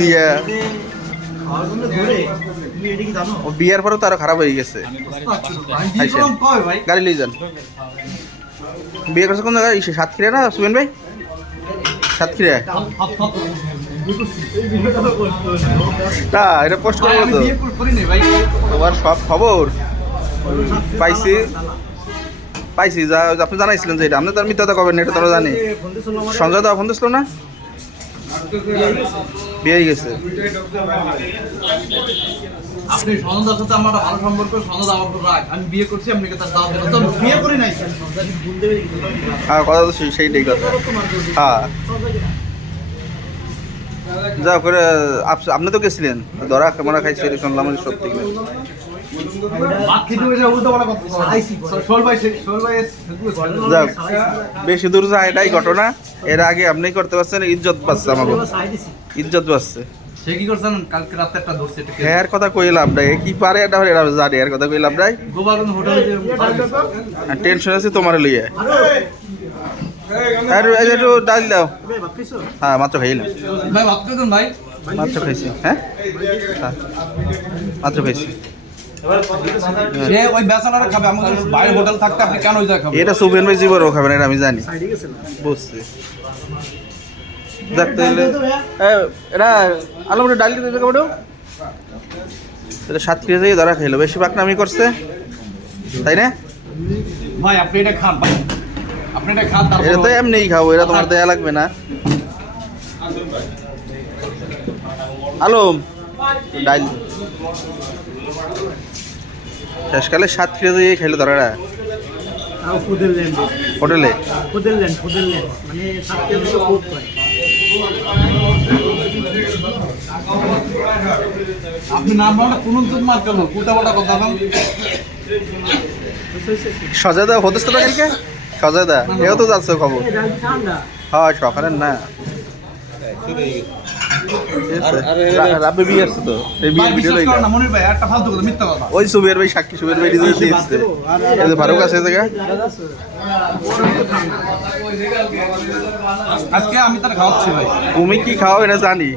দিয়ে বিয়ার পরেও তো আরো খারাপ হয়ে গেছে। গাড়ি লিয়ে যান। বিয়ে করছে কোন জায়গায়? সাতক্ষীরা না সুবেন ভাই? সাতক্ষীরা না, এটা পোস্ট করবো তো। তোমার সব খবর পাইছি পাইছি, যা আপনি জানাইছিলেন যে এটা আপনি তার মিথ্যা করবেন না, এটা তোমরা জানি। সঞ্জয় দা ফোন দিছিল না? বিয়ে হয়ে গেছে। আপনি সনদার সাথে আমার ভালো সম্পর্ক, সনদ আমার উপর রাগ। আমি বিয়ে করছি, আপনি তার দাওয়াত দেন। তো বিয়ে করি নাই স্যার। হ্যাঁ, কথা তো সেইটাই কথা। হ্যাঁ, যা করে আপনি তো গেছিলেন, ধরা ক্যামেরা খাইছে এটা শুনলাম সত্যি। যাক, বেশি দূর যায় এটাই ঘটনা। এর আগে আপনি করতে পারছেন, ইজ্জত পাচ্ছে আমাকে, ইজ্জত পাচ্ছে। সে কি করছেন কালকে রাতে একটা ধরছে, এটা হ্যাঁ, এর কথা কই লাভ নাই, কি পারে এটা এরা জানে, এর কথা কই লাভ নাই। গোপালগঞ্জ হোটেলে যে টেনশন আছে তোমার লইয়া। আর একটু ডাল দাও। হ্যাঁ, মাত্র খাইলাম। ভাই ভাত দেন ভাই। মাত্র খাইছি। হ্যাঁ, মাত্র খাইছি। সে ওই বেচারারা খাবে, আমাদের বাইরে হোটেল থাকতে আপনি কেন ওই জায়গায় খাবেন? এটা সুবেন ভাই জীবনও খাবেন, এটা আমি জানি, বুঝছি। দেখ তাহলে এটা আলমটা ডাল দিতে কাপড় এটা সাতক্ষীরা থেকে ধরা খাইলো, বেশি পাকনামি করছে তাই না ভাই? আপনি এটা খান ভাই, আপনি এটা খান। এটা তো এমনিই খাবো, এটা তোমার দেয়া লাগবে না। আলম ডাল শেষকালে সাতক্ষীরা থেকে খাইলো ধরাটা হোটেলে। মানে সাতক্ষীরা থেকে বহুত হয়। আপনি নাম বলা কোন মার কেন কোটা বটা কথা বলেন? সজাদা হতেছ তো কালকে? সজাদা এও তো যাচ্ছে খবর। হ্যাঁ, সকালের না রাব্বি বিয়ে আসছে তো, এই বিয়ের ভিডিও লই না মনির ভাই, একটা ফালতু কথা, মিথ্যা কথা। ওই সুবের ভাই সাক্ষী, সুবের ভাই দিয়েছে এই যে ফারুক আছে জায়গা। আজকে আমি তার খাওয়াচ্ছি ভাই। তুমি কি খাও এটা জানি।